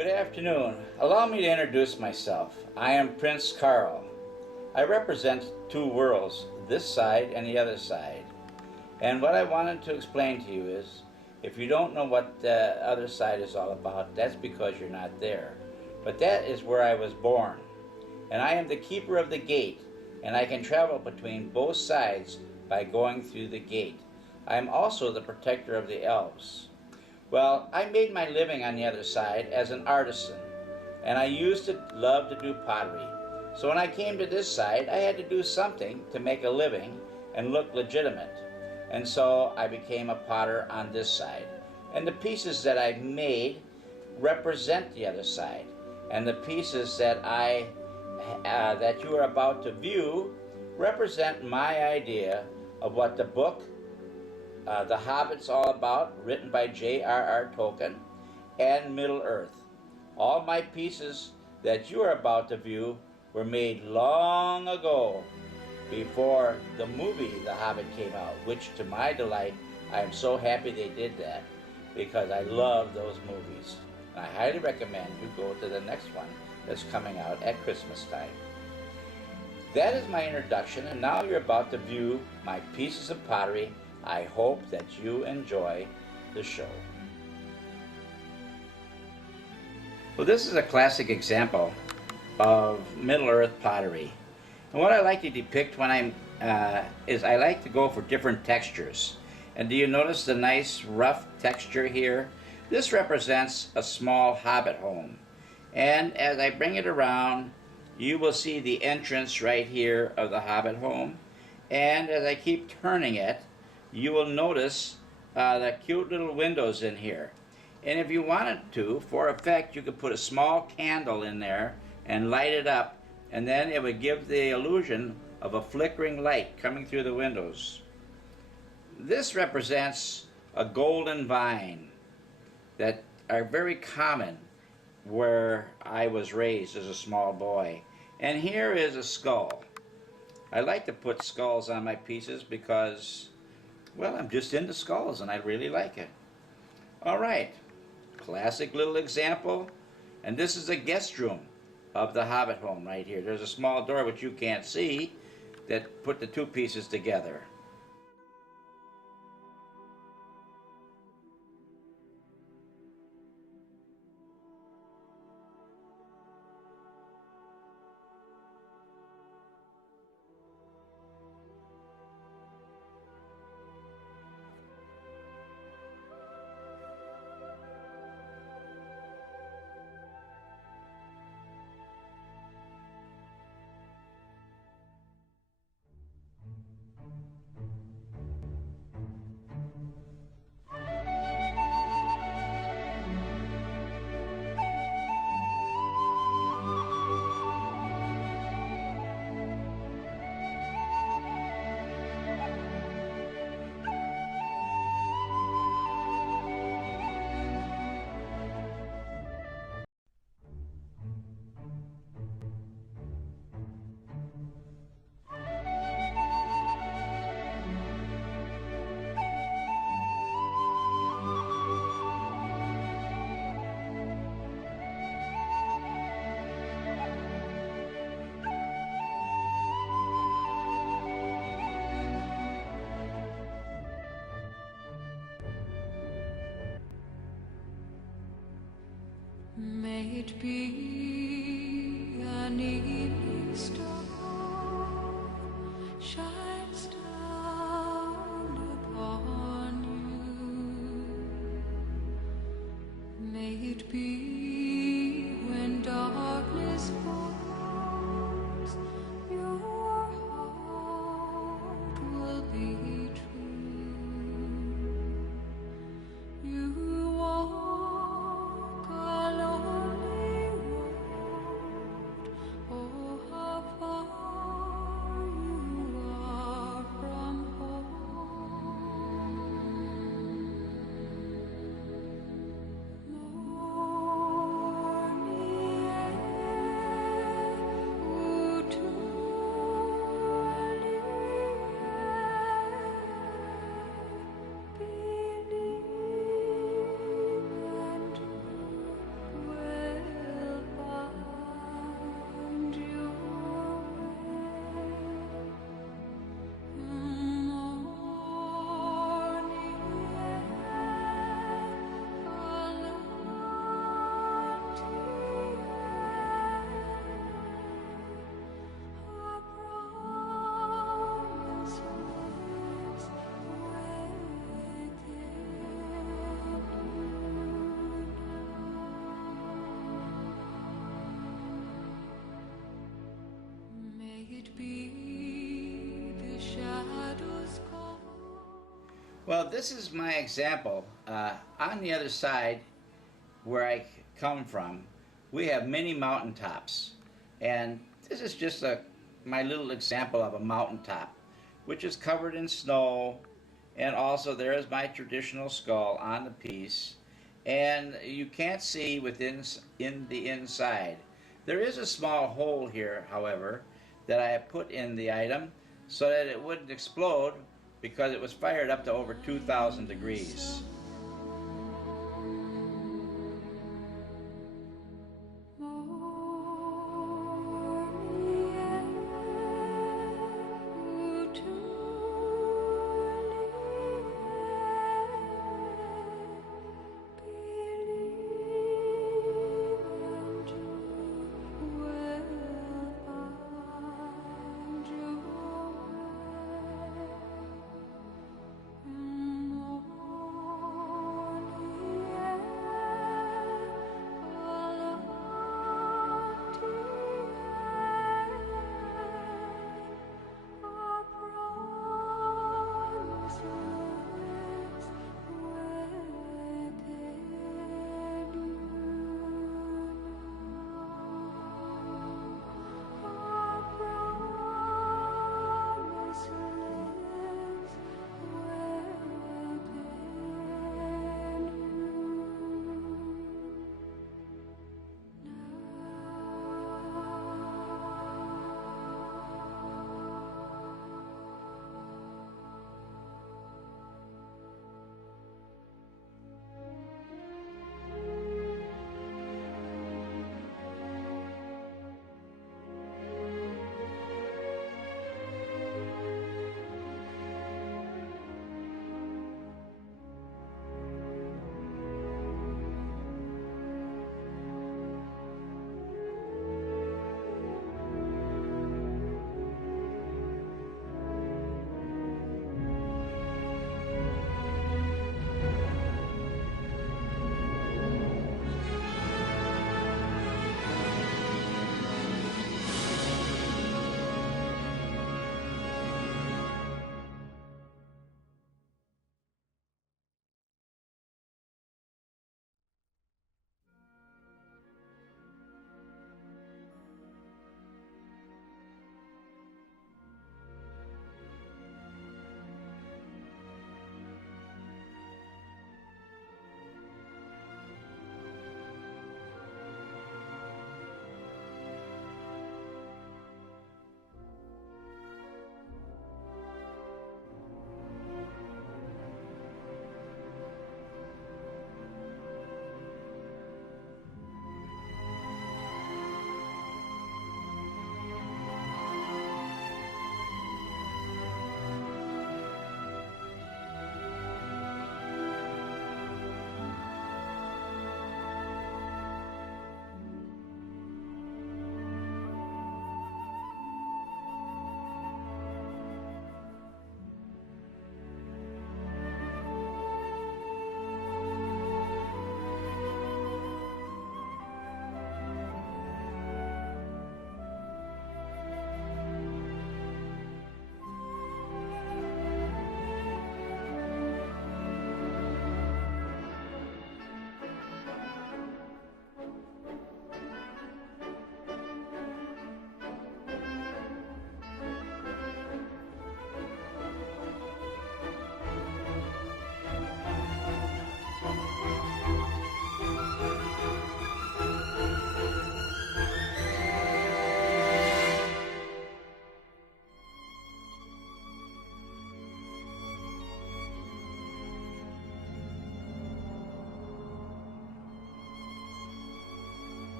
Good afternoon. Allow me to introduce myself. I am Prince Carl. I represent two worlds, this side and the other side. And what I wanted to explain to you is, if you don't know what the other side is all about, that's because you're not there. But that is where I was born. And I am the keeper of the gate, and I can travel between both sides by going through the gate. I am also the protector of the elves. Well, I made my living on the other side as an artisan, and I used to love to do pottery. So when I came to this side, I had to do something to make a living and look legitimate. And so I became a potter on this side. And the pieces that I've made represent the other side. And the pieces that that you are about to view represent my idea of what the book The Hobbit's all about, written by J.R.R. Tolkien, and Middle-earth. All my pieces that you are about to view were made long ago, before the movie The Hobbit came out, which to my delight, I am so happy they did that, because I love those movies. And I highly recommend you go to the next one that's coming out at Christmas time. That is my introduction, and now you're about to view my pieces of pottery. I hope that you enjoy the show. Well, this is a classic example of Middle-earth pottery. And what I like to depict when I like to go for different textures. And do you notice the nice rough texture here? This represents a small hobbit home. And as I bring it around, you will see the entrance right here of the hobbit home. And as I keep turning it, you will notice the cute little windows in here. And if you wanted to, for effect, you could put a small candle in there and light it up, and then it would give the illusion of a flickering light coming through the windows. This represents a golden vine that are very common where I was raised as a small boy. And here is a skull. I like to put skulls on my pieces because, well, I'm just into skulls and I really like it. All right, classic little example. And this is a guest room of the hobbit home right here. There's a small door which you can't see that put the two pieces together. May it be an evening star shines down upon you. May it be when darkness falls, your heart will be true. You walk a lonely road. Oh, how far you are from home. Well, this is my example. On the other side, where I come from, we have many mountaintops. And this is just my little example of a mountaintop, which is covered in snow. And also there is my traditional skull on the piece. And you can't see in the inside. There is a small hole here, however, that I have put in the item so that it wouldn't explode because it was fired up to over 2,000 degrees.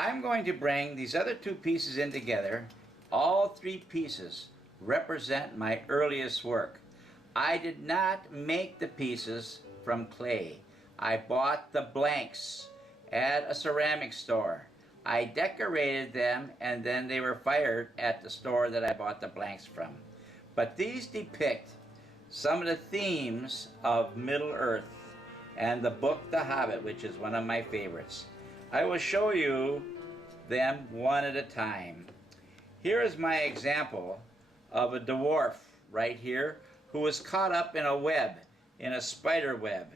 I'm going to bring these other two pieces in together. All three pieces represent my earliest work. I did not make the pieces from clay. I bought the blanks at a ceramic store. I decorated them and then they were fired at the store that I bought the blanks from. But these depict some of the themes of Middle Earth and the book The Hobbit, which is one of my favorites. I will show you them one at a time. Here is my example of a dwarf right here who was caught up in a web, in a spider web.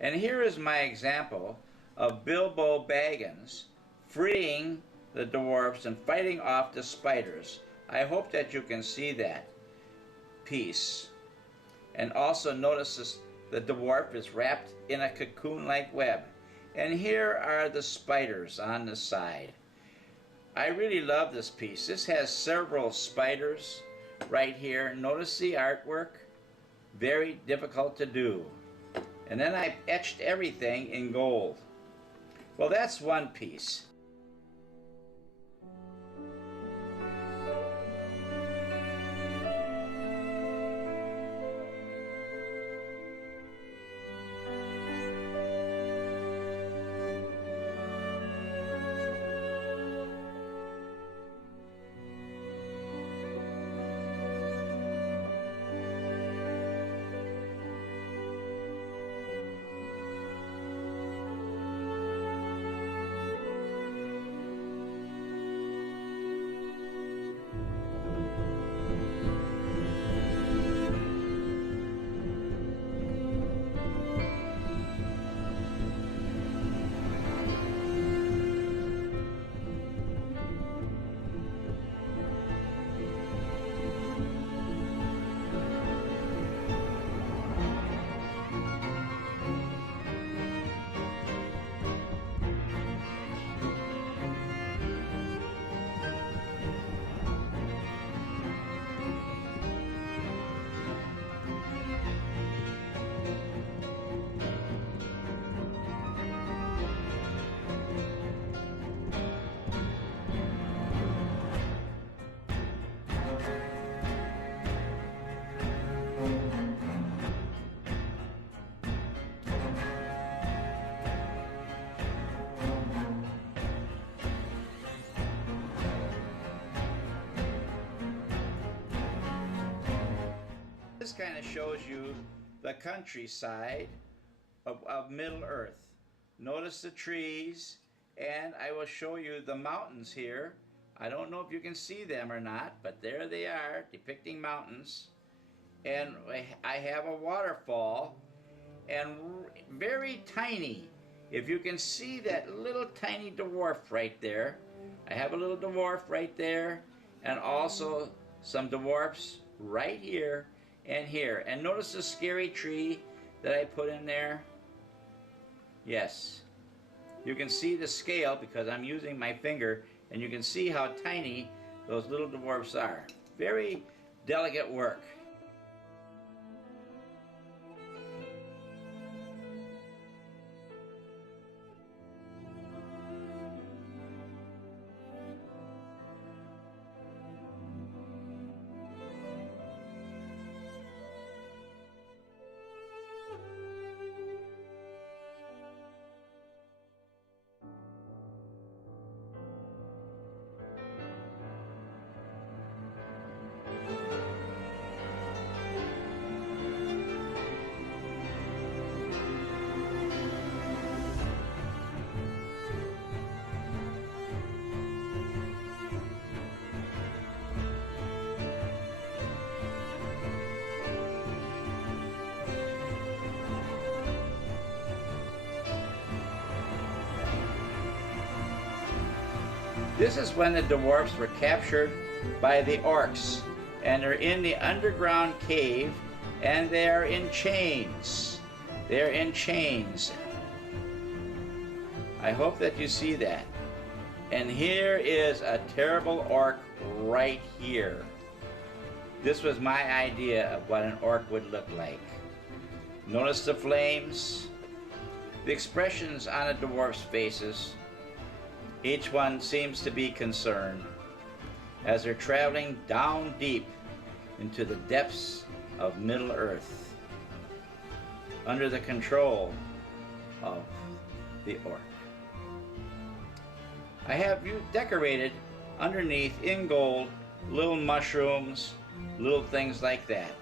And here is my example of Bilbo Baggins freeing the dwarfs and fighting off the spiders. I hope that you can see that piece. And also notice this, the dwarf is wrapped in a cocoon-like web. And here are the spiders on the side. I really love this piece. This has several spiders right here. Notice the artwork. Very difficult to do. And then I etched everything in gold. Well, that's one piece. This kind of shows you the countryside of Middle Earth. Notice the trees, and I will show you the mountains here. I don't know if you can see them or not, but there they are, depicting mountains. And I have a waterfall, and very tiny. If you can see that little tiny dwarf right there, I have a little dwarf right there, and also some dwarfs right here and here. And notice the scary tree that I put in there? Yes. You can see the scale because I'm using my finger, and you can see how tiny those little dwarfs are. Very delicate work. This is when the dwarfs were captured by the orcs, and they're in the underground cave, and they are in chains. They're in chains. I hope that you see that. And here is a terrible orc right here. This was my idea of what an orc would look like. Notice the flames, the expressions on the dwarfs' faces. Each one seems to be concerned as they're traveling down deep into the depths of Middle Earth under the control of the orc. I have you decorated underneath in gold little mushrooms, little things like that.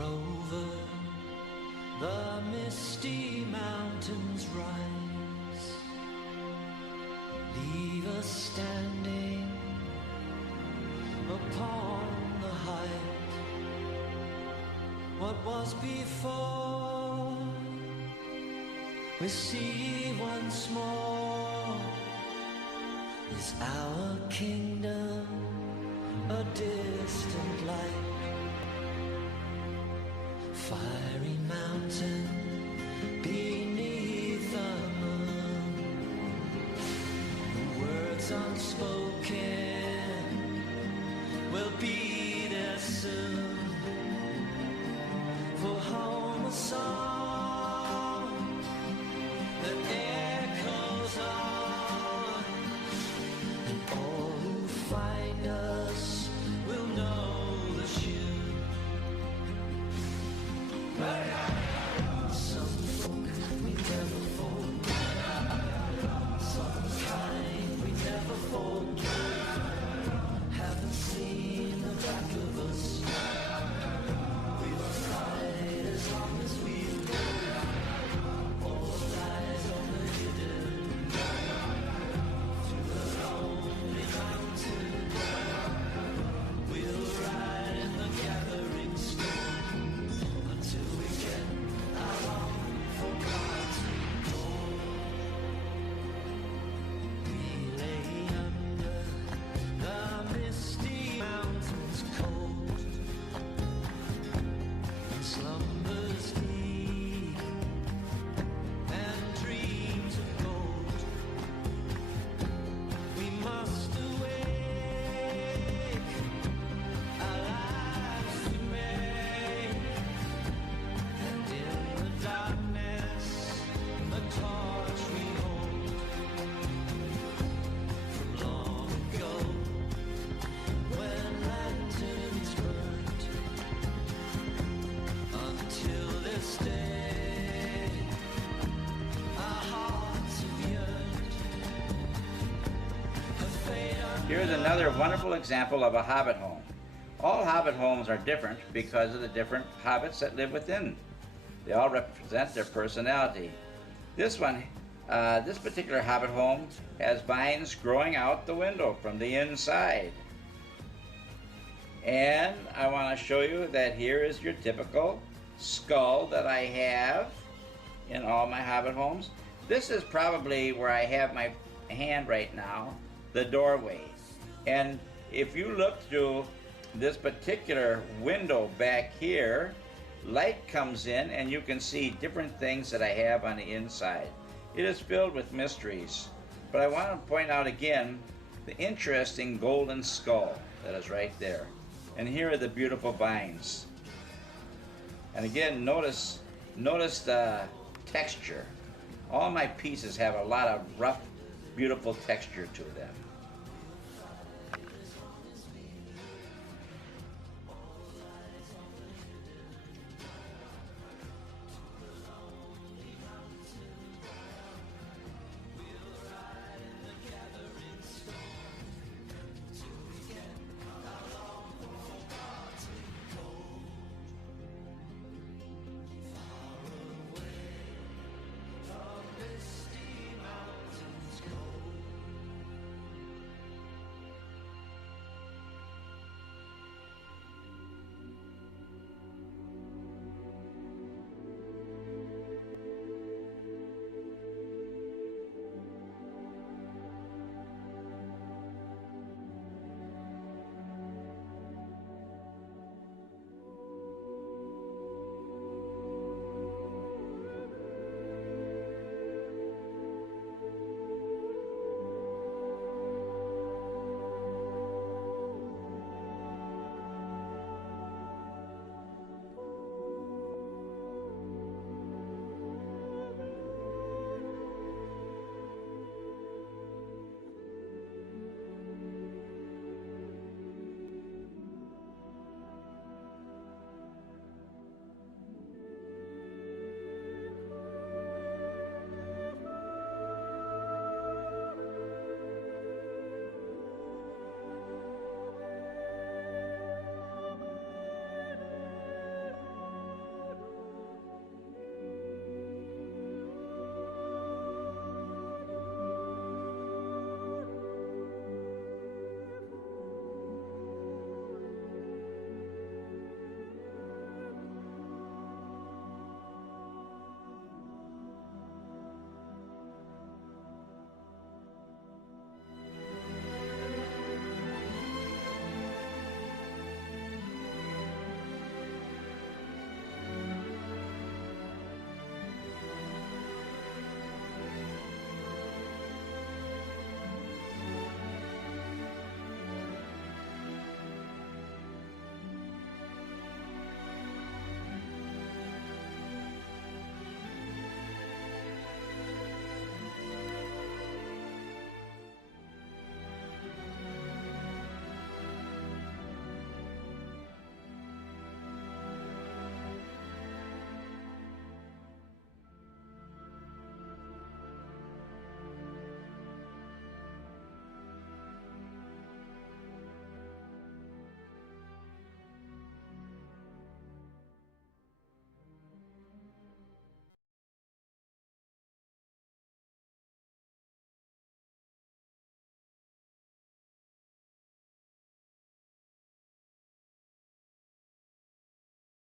over the misty mountains rise, leave us standing upon the height. What was before, we see once more. Is our kingdom a distant light? Fiery mountain beneath the moon, the words unspoken will be there soon. For home a song that echoes on, and all who find us will know the tune. Some folk we never forget, some kind we never forget. Haven't seen the back of us. We'll ride as long as we live. All lies on the hidden to the lonely mountain. We'll ride in the gathering storm until we get our long-forgotten home. We lay under the misty mountains cold, in slumbers deep and dreams of gold. We must awake, our lives to make, and in the darkness a torch we hold from long ago, when lanterns burned. Until this day, our hearts have yearned. A fate Here's another wonderful example of a hobbit home. All hobbit homes are different because of the different hobbits that live within. They all represent their personality. This particular hobbit home has vines growing out the window from the inside. And I want to show you that here is your typical skull that I have in all my hobbit homes. This is probably where I have my hand right now, the doorway. And if you look through this particular window back here, light comes in and you can see different things that I have on the inside. It is filled with mysteries. But I want to point out again the interesting golden skull that is right there. And here are the beautiful vines. And again, notice the texture. All my pieces have a lot of rough, beautiful texture to them.